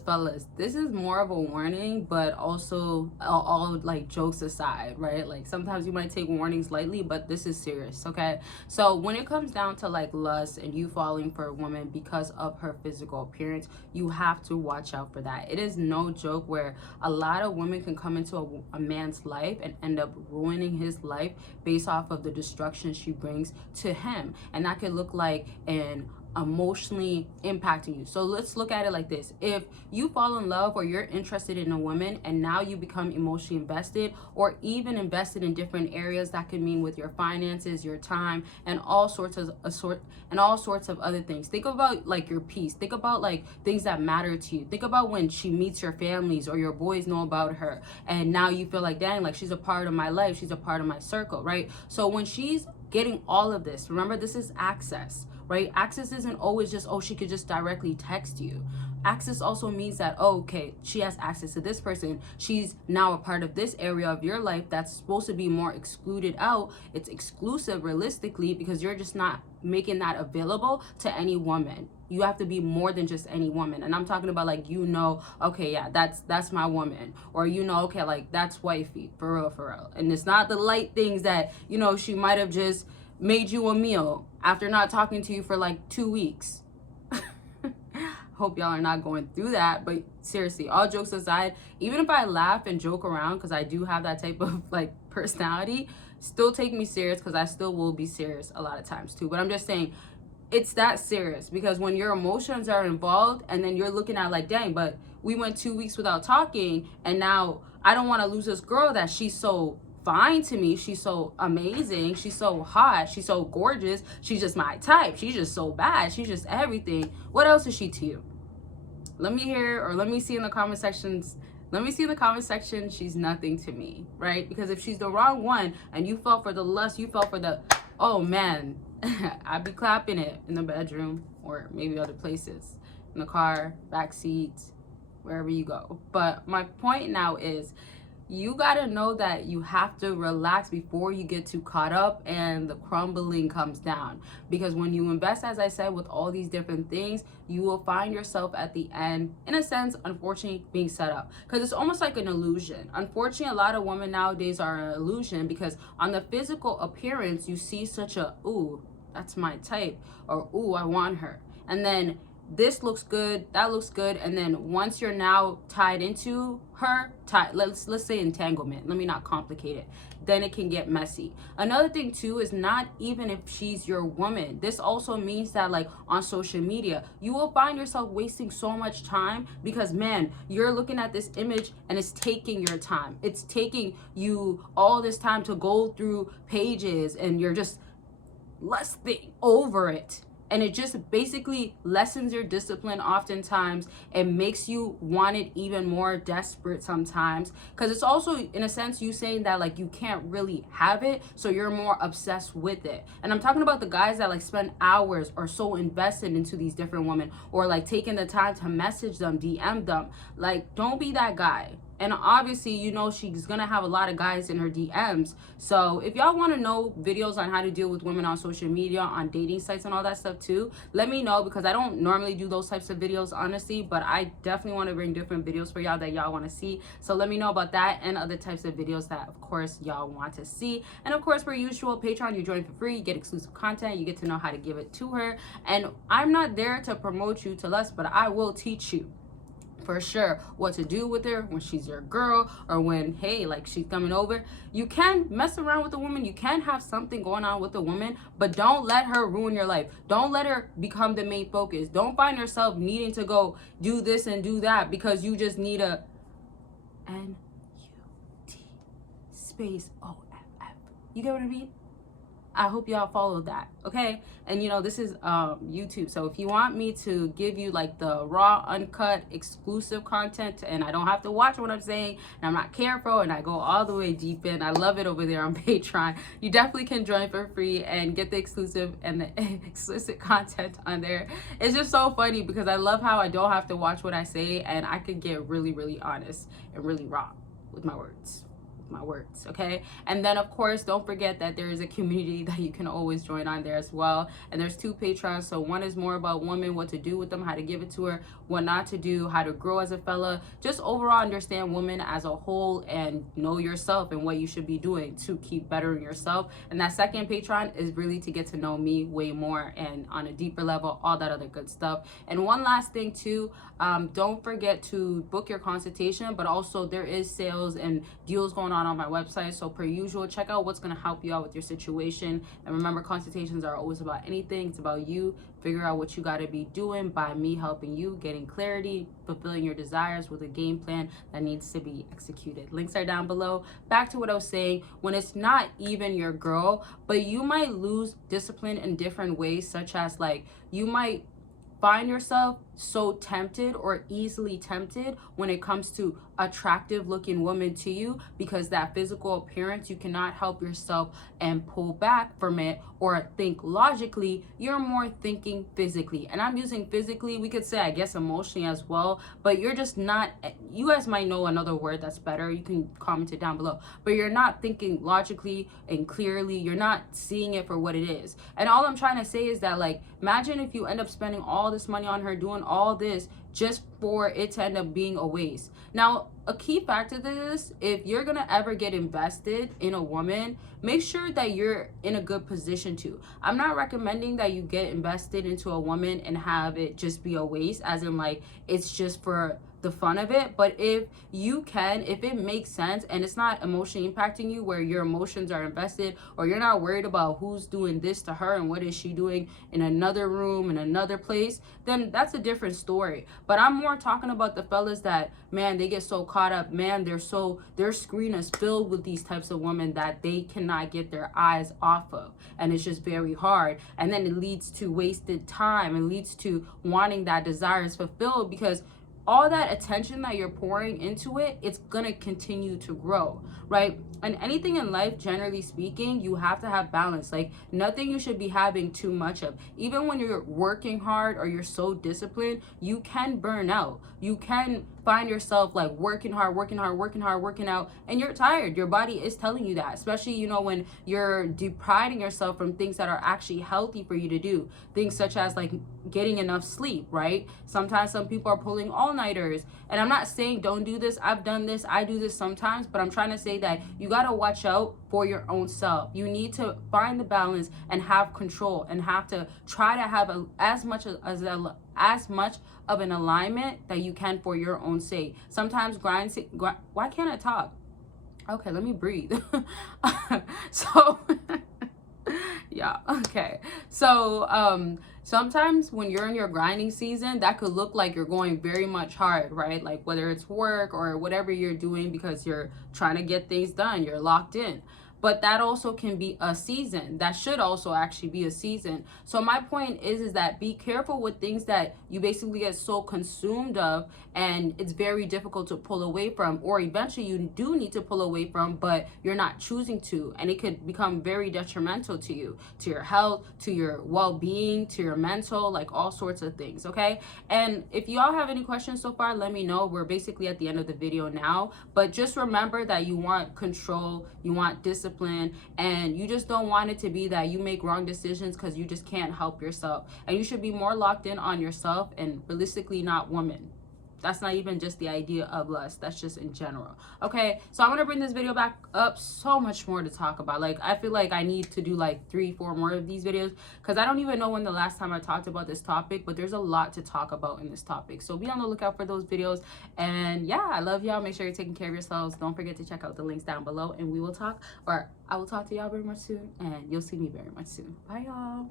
Fellas, this is more of a warning, but also all like jokes aside, right? Like sometimes you might take warnings lightly, but this is serious, okay? So when it comes down to like lust and you falling for a woman because of her physical appearance, you have to watch out for that. It is no joke where a lot of women can come into a man's life and end up ruining his life based off of the destruction she brings to him. And that could look like an emotionally impacting you. So let's look at it like this. If you fall in love or you're interested in a woman and now you become emotionally invested or even invested in different areas, that could mean with your finances, your time, and all sorts of other things. Think about like your peace. Think about like things that matter to you. Think about when she meets your families or your boys know about her and now you feel like, dang, like she's a part of my life, she's a part of my circle, right? So when she's getting all of this, remember, this is access, right? Access isn't always just, oh, she could just directly text you. Access also means that, oh, okay, she has access to this person. She's now a part of this area of your life that's supposed to be more excluded out. It's exclusive realistically because you're just not making that available to any woman. You have to be more than just any woman. And I'm talking about like, you know, okay, yeah, that's my woman. Or, you know, okay, like that's wifey, for real. And it's not the light things that, you know, she might have just made you a meal after not talking to you for like 2 weeks. Hope y'all are not going through that, but seriously, all jokes aside, even if I laugh and joke around because I do have that type of like personality, still take me serious because I still will be serious a lot of times too. But I'm just saying, it's that serious because when your emotions are involved and then you're looking at like, dang, but we went 2 weeks without talking and now I don't want to lose this girl that she's so fine to me, she's so amazing, she's so hot, she's so gorgeous, she's just my type, she's just so bad, she's just everything. What else is she to you? Let me hear, or let me see in the comment sections. Let me see in the comment section, she's nothing to me, right? Because if she's the wrong one and you fell for the lust, you fell for the, oh man, I'd be clapping it in the bedroom or maybe other places, in the car, back seats, wherever you go. But my point now is, you gotta know that you have to relax before you get too caught up and the crumbling comes down. Because when you invest, as I said, with all these different things, you will find yourself at the end, in a sense, unfortunately, being set up. Because it's almost like an illusion. Unfortunately, a lot of women nowadays are an illusion because on the physical appearance, you see such a, ooh, that's my type, or ooh, I want her. And then this looks good, that looks good, and then once you're now tied into her, let's say entanglement, let me not complicate it, then it can get messy. Another thing too is not even if she's your woman, this also means that like on social media, you will find yourself wasting so much time because man, you're looking at this image and it's taking your time. It's taking you all this time to go through pages and you're just lusting over it. And it just basically lessens your discipline oftentimes and makes you want it even more desperate sometimes. Because it's also, in a sense, you saying that like you can't really have it, so you're more obsessed with it. And I'm talking about the guys that like spend hours or so invested into these different women or like taking the time to message them, DM them. Like, don't be that guy. And obviously, you know, she's gonna have a lot of guys in her DMs. So if y'all wanna know videos on how to deal with women on social media, on dating sites and all that stuff too, let me know because I don't normally do those types of videos, honestly, but I definitely wanna bring different videos for y'all that y'all wanna see. So let me know about that and other types of videos that, of course, y'all want to see. And of course, per usual, Patreon, you join for free, you get exclusive content, you get to know how to give it to her. And I'm not there to promote you to lust, but I will teach you for sure what to do with her when she's your girl or when, hey, like she's coming over. You can mess around with a woman, you can have something going on with a woman, but don't let her ruin your life. Don't let her become the main focus. Don't find yourself needing to go do this and do that because you just need a NUT space OFF. You get what I mean? I hope y'all follow that, okay? And you know, this is YouTube, so if you want me to give you like the raw, uncut, exclusive content and I don't have to watch what I'm saying and I'm not careful and I go all the way deep in, I love it over there on Patreon, you definitely can join for free and get the exclusive and the explicit content on there. It's just so funny because I love how I don't have to watch what I say and I could get really, really honest and really raw with my words. my words, okay? And then of course, don't forget that there is a community that you can always join on there as well. And there's 2 Patrons. So one is more about women, what to do with them, how to give it to her, what not to do, how to grow as a fella, just overall understand women as a whole and know yourself and what you should be doing to keep bettering yourself. And that second Patreon is really to get to know me way more and on a deeper level, all that other good stuff. And one last thing too, don't forget to book your consultation, but also there is sales and deals going on my website. So per usual, check out what's going to help you out with your situation. And remember, consultations are always about anything. It's about you. Figure out what you got to be doing by me helping you, getting clarity, fulfilling your desires with a game plan that needs to be executed. Links are down below. Back to what I was saying, when it's not even your girl, but you might lose discipline in different ways, such as like you might find yourself so tempted or easily tempted when it comes to attractive looking women to you, because that physical appearance, you cannot help yourself and pull back from it or think logically. You're more thinking physically, and I'm using physically, we could say I guess emotionally as well, but you're just not, you guys might know another word that's better, you can comment it down below, but you're not thinking logically and clearly, you're not seeing it for what it is. And all I'm trying to say is that, like, imagine if you end up spending all this money on her, doing all this just for it to end up being a waste. Now, a key factor to this, if you're gonna ever get invested in a woman, make sure that you're in a good position to. I'm not recommending that you get invested into a woman and have it just be a waste, as in like it's just for the fun of it. But if you can, if it makes sense and it's not emotionally impacting you, where your emotions are invested, or you're not worried about who's doing this to her and what is she doing in another room, in another place, then that's a different story. But I'm more talking about the fellas that, man, they get so caught up, man, their screen is filled with these types of women that they cannot get their eyes off of, and it's just very hard. And then it leads to wasted time, and leads to wanting that desire is fulfilled, because all that attention that you're pouring into it, it's gonna continue to grow, right? And anything in life, generally speaking, you have to have balance. Like, nothing you should be having too much of. Even when you're working hard or you're so disciplined, you can burn out. You can find yourself like working hard, working out, and you're tired. Your body is telling you that, especially, you know, when you're depriving yourself from things that are actually healthy for you to do. Things such as like getting enough sleep, right? Sometimes some people are pulling all-nighters, and I'm not saying don't do this. I've done this, I do this sometimes, but I'm trying to say that you gotta watch out for your own self. You need to find the balance and have control, and have to try to have as much of an alignment that you can for your own sake. Sometimes why can't I talk? Okay, let me breathe. So yeah, okay. So sometimes when you're in your grinding season, that could look like you're going very much hard, right? Like whether it's work or whatever you're doing, because you're trying to get things done, you're locked in. But that also can be a season. That should also actually be a season. So my point is that be careful with things that you basically get so consumed of, and it's very difficult to pull away from, or eventually you do need to pull away from, but you're not choosing to, and it could become very detrimental to you, to your health, to your well-being, to your mental, like all sorts of things, okay? And if y'all have any questions so far, let me know. We're basically at the end of the video now, but just remember that you want control, you want discipline, and you just don't want it to be that you make wrong decisions because you just can't help yourself. And you should be more locked in on yourself, and realistically not women. That's not even just the idea of lust, that's just in general. Okay, so I'm gonna bring this video back up. So much more to talk about. Like, I feel like I need to do like 3-4 more of these videos, because I don't even know when the last time I talked about this topic, but there's a lot to talk about in this topic. So be on the lookout for those videos. And yeah, I love y'all. Make sure you're taking care of yourselves. Don't forget to check out the links down below, and we will talk, or I will talk to y'all very much soon, and you'll see me very much soon. Bye y'all.